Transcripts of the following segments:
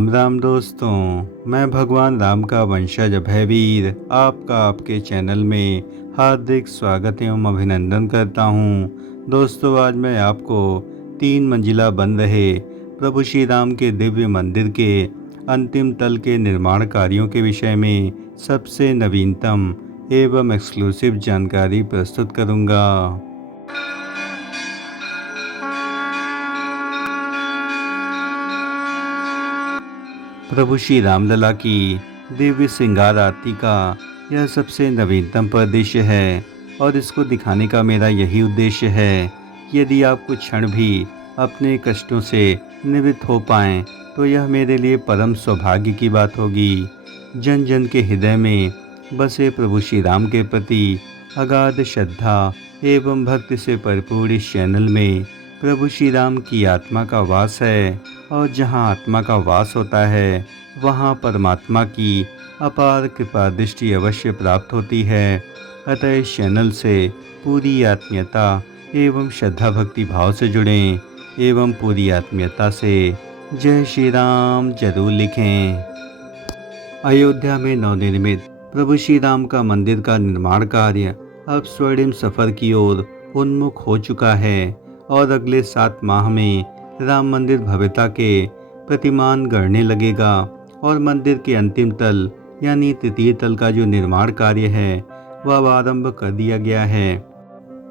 राम राम दोस्तों। मैं भगवान राम का वंशज अभयवीर आपका आपके चैनल में हार्दिक स्वागत एवं अभिनंदन करता हूँ। दोस्तों, आज मैं आपको 3 मंजिला बन रहे प्रभु श्री राम के दिव्य मंदिर के अंतिम तल के निर्माण कार्यों के विषय में सबसे नवीनतम एवं एक्सक्लूसिव जानकारी प्रस्तुत करूँगा। प्रभु श्री रामलला की दिव्य श्रृंगार आरती का यह सबसे नवीनतम परिदृश्य है और इसको दिखाने का मेरा यही उद्देश्य है। यदि आप कुछ क्षण भी अपने कष्टों से निवृत्त हो पाएं तो यह मेरे लिए परम सौभाग्य की बात होगी। जन जन के हृदय में बसे प्रभु श्री राम के प्रति अगाध श्रद्धा एवं भक्ति से परिपूर्ण इस चैनल में प्रभु श्री राम की आत्मा का वास है और जहाँ आत्मा का वास होता है वहाँ परमात्मा की अपार कृपा दृष्टि अवश्य प्राप्त होती है। अतः इस चैनल से पूरी आत्मीयता एवं श्रद्धा भक्ति भाव से जुड़ें एवं पूरी आत्मीयता से जय श्री राम जरूर लिखें। अयोध्या में नवनिर्मित प्रभु श्री राम का मंदिर का निर्माण कार्य अब स्वर्णिम सफर की ओर उन्मुख हो चुका है और अगले 7 माह में राम मंदिर भव्यता के प्रतिमान गढ़ने लगेगा और मंदिर के अंतिम तल यानी तृतीय तल का जो निर्माण कार्य है वह आरंभ कर दिया गया है।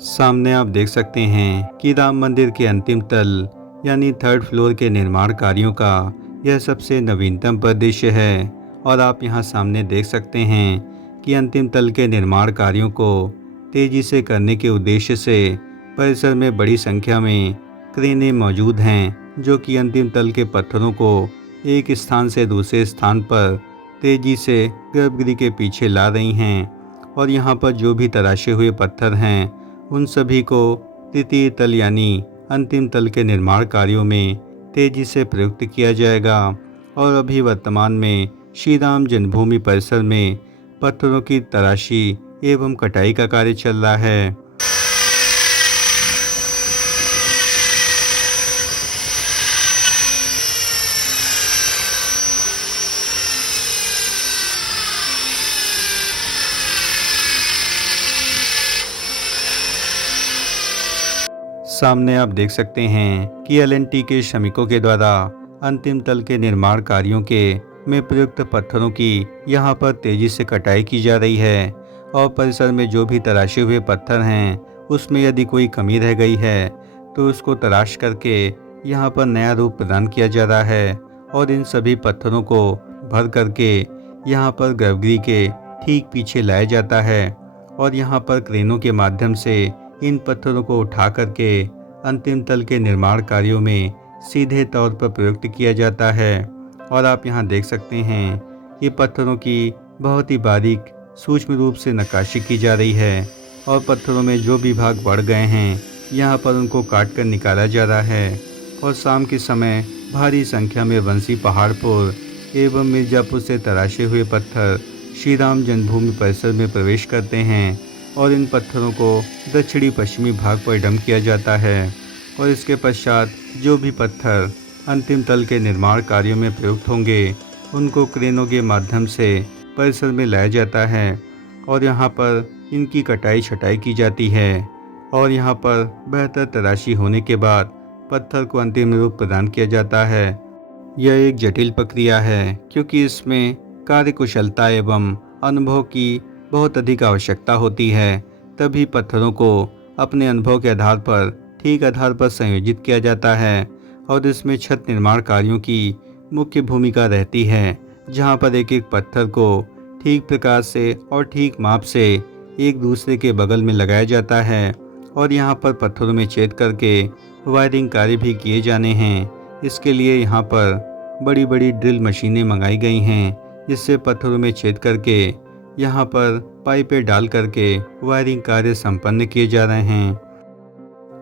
सामने आप देख सकते हैं कि राम मंदिर के अंतिम तल यानी 3rd फ्लोर के निर्माण कार्यों का यह सबसे नवीनतम परिदृश्य है और आप यहां सामने देख सकते हैं कि अंतिम तल के निर्माण कार्यों को तेजी से करने के उद्देश्य से परिसर में बड़ी संख्या में क्रेनें मौजूद हैं जो कि अंतिम तल के पत्थरों को एक स्थान से दूसरे स्थान पर तेजी से गर्भगृह के पीछे ला रही हैं और यहाँ पर जो भी तराशे हुए पत्थर हैं उन सभी को तृतीय तल यानी अंतिम तल के निर्माण कार्यों में तेजी से प्रयुक्त किया जाएगा। और अभी वर्तमान में श्री राम जन्मभूमि परिसर में पत्थरों की तराशी एवं कटाई का कार्य चल रहा है। सामने आप देख सकते हैं कि एल&टी के श्रमिकों के द्वारा अंतिम तल के निर्माण कार्यों के में प्रयुक्त पत्थरों की यहां पर तेजी से कटाई की जा रही है और परिसर में जो भी तराशे हुए पत्थर हैं उसमें यदि कोई कमी रह गई है तो उसको तराश करके यहां पर नया रूप प्रदान किया जा रहा है और इन सभी पत्थरों को भर करके यहां पर गर्भगृह के ठीक पीछे लाया जाता है और यहां पर क्रेनों के माध्यम से इन पत्थरों को उठा करके अंतिम तल के निर्माण कार्यों में सीधे तौर पर प्रयुक्त किया जाता है। और आप यहां देख सकते हैं कि पत्थरों की बहुत ही बारीक सूक्ष्म रूप से नक्काशी की जा रही है और पत्थरों में जो भी भाग बढ़ गए हैं यहां पर उनको काट कर निकाला जा रहा है। और शाम के समय भारी संख्या में बंसी पहाड़पुर एवं मिर्जापुर से तराशे हुए पत्थर श्री राम जन्मभूमि परिसर में प्रवेश करते हैं और इन पत्थरों को दक्षिणी पश्चिमी भाग पर डंप किया जाता है और इसके पश्चात जो भी पत्थर अंतिम तल के निर्माण कार्यों में प्रयुक्त होंगे उनको क्रेनों के माध्यम से परिसर में लाया जाता है और यहाँ पर इनकी कटाई छटाई की जाती है और यहाँ पर बेहतर तराशी होने के बाद पत्थर को अंतिम रूप प्रदान किया जाता है। यह एक जटिल प्रक्रिया है क्योंकि इसमें कार्यकुशलता एवं अनुभव की बहुत अधिक आवश्यकता होती है। तभी पत्थरों को अपने अनुभव के आधार पर ठीक आधार पर संयोजित किया जाता है और इसमें छत निर्माण कार्यों की मुख्य भूमिका रहती है जहां पर एक एक पत्थर को ठीक प्रकार से और ठीक माप से एक दूसरे के बगल में लगाया जाता है और यहां पर पत्थरों में छेद करके वायरिंग कार्य भी किए जाने हैं। इसके लिए यहां पर बड़ी बड़ी ड्रिल मशीनें मंगाई गई हैं जिससे पत्थरों में छेद करके यहाँ पर पाइपें डाल करके वायरिंग कार्य संपन्न किए जा रहे हैं।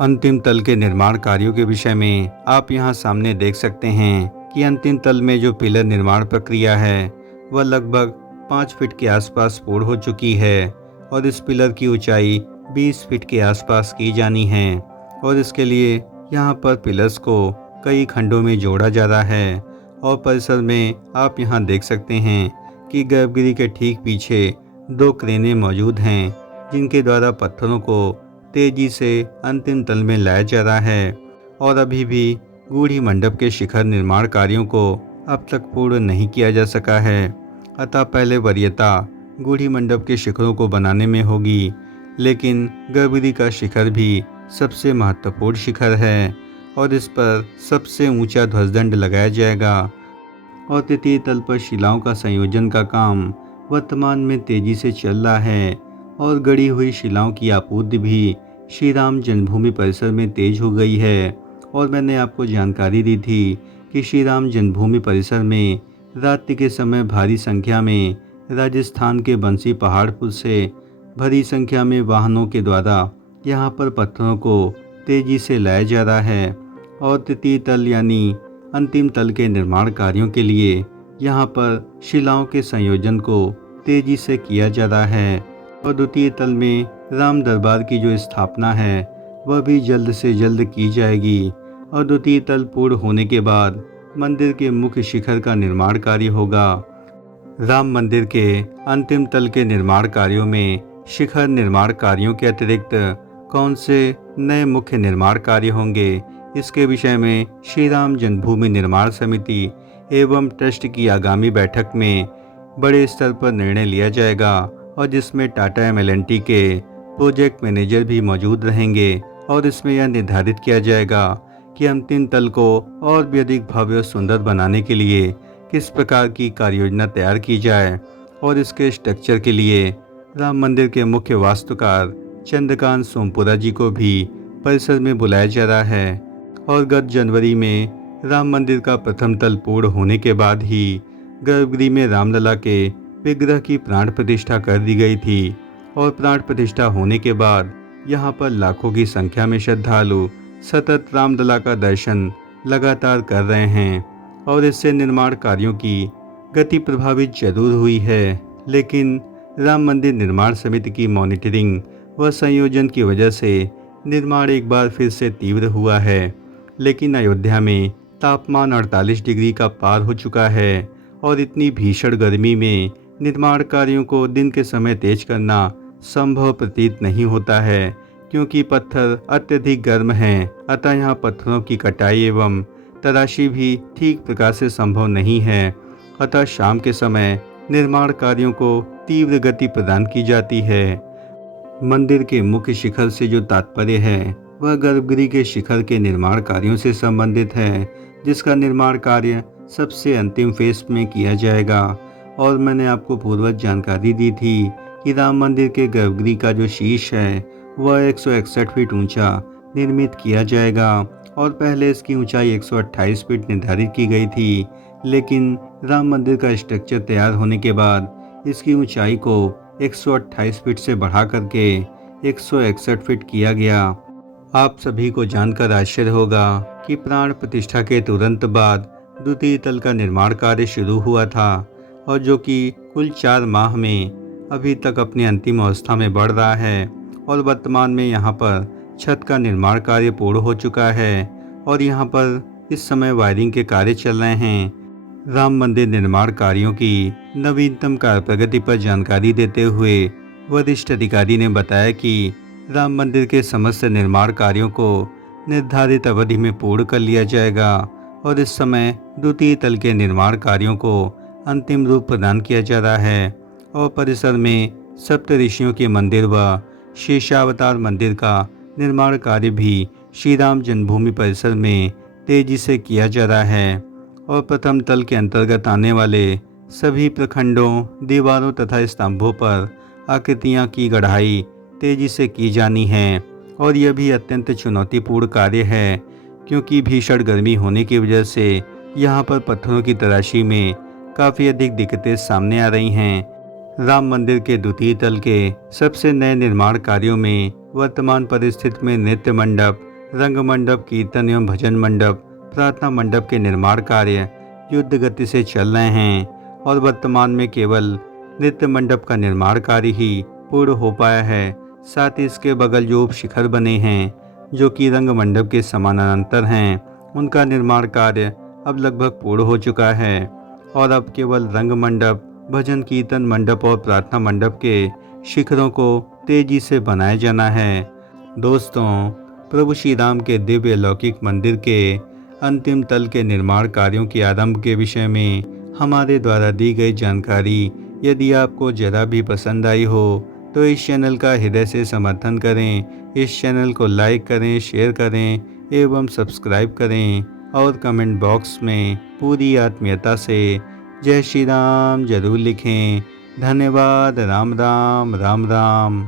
अंतिम तल के निर्माण कार्यों के विषय में आप यहाँ सामने देख सकते हैं कि अंतिम तल में जो पिलर निर्माण प्रक्रिया है वह लगभग 5 फीट के आसपास पूर्ण हो चुकी है और इस पिलर की ऊंचाई 20 फीट के आसपास की जानी है और इसके लिए यहाँ पर पिलर्स को कई खंडों में जोड़ा जा रहा है और परिसर में आप यहाँ देख सकते हैं कि गर्भगृह के ठीक पीछे 2 क्रेनें मौजूद हैं, जिनके द्वारा पत्थरों को तेजी से अंतिम तल में लाया जा रहा है। और अभी भी गूढ़ी मंडप के शिखर निर्माण कार्यों को अब तक पूर्ण नहीं किया जा सका है। अतः पहले वरीयता गूढ़ी मंडप के शिखरों को बनाने में होगी, लेकिन गर्भगृह का शिखर भी सबसे महत्वपूर्ण शिखर है और इस पर सबसे ऊंचा ध्वजदंड लगाया जाएगा। और तृतीय तल पर शिलाओं का संयोजन का काम वर्तमान में तेजी से चल रहा है और गढ़ी हुई शिलाओं की आपूर्ति भी श्री राम जन्मभूमि परिसर में तेज हो गई है। और मैंने आपको जानकारी दी थी कि श्री राम जन्मभूमि परिसर में रात्रि के समय भारी संख्या में राजस्थान के बंसी पहाड़पुर से भरी संख्या में वाहनों के द्वारा यहाँ पर पत्थरों को तेजी से लाया जा रहा है। और तृतीय तल यानी अंतिम तल के निर्माण कार्यों के लिए यहाँ पर शिलाओं के संयोजन को तेजी से किया जा रहा है। और द्वितीय तल में राम दरबार की जो स्थापना है वह भी जल्द से जल्द की जाएगी। और द्वितीय तल पूर्ण होने के बाद मंदिर के मुख्य शिखर का निर्माण कार्य होगा। राम मंदिर के अंतिम तल के निर्माण कार्यों में शिखर निर्माण कार्यों के अतिरिक्त कौन से नए मुख्य निर्माण कार्य होंगे, इसके विषय में श्री राम जन्मभूमि निर्माण समिति एवं ट्रस्ट की आगामी बैठक में बड़े स्तर पर निर्णय लिया जाएगा और जिसमें टाटा एल&टी के प्रोजेक्ट मैनेजर भी मौजूद रहेंगे। और इसमें यह निर्धारित किया जाएगा कि अंतिम तल को और भी अधिक भव्य और सुंदर बनाने के लिए किस प्रकार की कार्ययोजना तैयार की जाए। और इसके स्ट्रक्चर के लिए राम मंदिर के मुख्य वास्तुकार चंद्रकांत सोमपुरा जी को भी परिसर में बुलाया जा रहा है। और गत जनवरी में राम मंदिर का प्रथम तल पूर्ण होने के बाद ही गर्भगृह में रामलला के विग्रह की प्राण प्रतिष्ठा कर दी गई थी। और प्राण प्रतिष्ठा होने के बाद यहाँ पर लाखों की संख्या में श्रद्धालु सतत रामलला का दर्शन लगातार कर रहे हैं। और इससे निर्माण कार्यों की गति प्रभावित जरूर हुई है, लेकिन राम मंदिर निर्माण समिति की मॉनिटरिंग व संयोजन की वजह से निर्माण एक बार फिर से तीव्र हुआ है। लेकिन अयोध्या में तापमान 48 डिग्री का पार हो चुका है और इतनी भीषण गर्मी में निर्माण कार्यों को दिन के समय तेज करना संभव प्रतीत नहीं होता है, क्योंकि पत्थर अत्यधिक गर्म हैं। अतः यहाँ पत्थरों की कटाई एवं तराशी भी ठीक प्रकार से संभव नहीं है। अतः शाम के समय निर्माण कार्यों को तीव्र गति प्रदान की जाती है। मंदिर के मुख्य शिखर से जो तात्पर्य है वह गर्भगृह के शिखर के निर्माण कार्यों से संबंधित है, जिसका निर्माण कार्य सबसे अंतिम फेज में किया जाएगा। और मैंने आपको पूर्वज जानकारी दी थी कि राम मंदिर के गर्भगृह का जो शीर्ष है वह 161 फीट ऊंचा निर्मित किया जाएगा और पहले इसकी ऊंचाई 128 फीट निर्धारित की गई थी। लेकिन राम मंदिर का स्ट्रक्चर तैयार होने के बाद इसकी ऊंचाई को 128 फीट से बढ़ा करके 161 फीट किया गया। आप सभी को जानकर आश्चर्य होगा कि प्राण प्रतिष्ठा के तुरंत बाद द्वितीय तल का निर्माण कार्य शुरू हुआ था और जो कि कुल 4 माह में अभी तक अपनी अंतिम अवस्था में बढ़ रहा है। और वर्तमान में यहाँ पर छत का निर्माण कार्य पूर्ण हो चुका है और यहाँ पर इस समय वायरिंग के कार्य चल रहे हैं। राम मंदिर निर्माण कार्यों की नवीनतम कार्य प्रगति पर जानकारी देते हुए वरिष्ठ अधिकारी ने बताया कि राम मंदिर के समस्त निर्माण कार्यों को निर्धारित अवधि में पूर्ण कर लिया जाएगा और इस समय द्वितीय तल के निर्माण कार्यों को अंतिम रूप प्रदान किया जा रहा है। और परिसर में सप्त ऋषियों के मंदिर व शेषावतार मंदिर का निर्माण कार्य भी श्री राम जन्मभूमि परिसर में तेजी से किया जा रहा है। और प्रथम तल के अंतर्गत आने वाले सभी प्रखंडों, दीवारों तथा स्तंभों पर आकृतियां की गढ़ाई तेजी से की जानी है। और यह भी अत्यंत चुनौतीपूर्ण कार्य है, क्योंकि भीषण गर्मी होने की वजह से यहाँ पर पत्थरों की तराशी में काफ़ी अधिक दिक्कतें सामने आ रही हैं। राम मंदिर के द्वितीय तल के सबसे नए निर्माण कार्यों में वर्तमान परिस्थिति में नृत्य मंडप, रंग मंडप, कीर्तन एवं भजन मंडप, प्रार्थना मंडप के निर्माण कार्य युद्ध गति से चल रहे हैं। और वर्तमान में केवल नृत्य मंडप का निर्माण कार्य ही पूर्ण हो पाया है। साथ ही इसके बगल जो उप शिखर बने हैं जो कि रंग मंडप के समानांतर हैं, उनका निर्माण कार्य अब लगभग पूर्ण हो चुका है और अब केवल रंग मंडप, भजन कीर्तन मंडप और प्रार्थना मंडप के शिखरों को तेजी से बनाया जाना है। दोस्तों, प्रभु श्री राम के दिव्य अलौकिक मंदिर के अंतिम तल के निर्माण कार्यों के आरंभ के विषय में हमारे द्वारा दी गई जानकारी यदि आपको जरा भी पसंद आई हो तो इस चैनल का हृदय से समर्थन करें। इस चैनल को लाइक करें, शेयर करें एवं सब्सक्राइब करें और कमेंट बॉक्स में पूरी आत्मीयता से जय श्री राम जरूर लिखें। धन्यवाद। राम राम राम राम।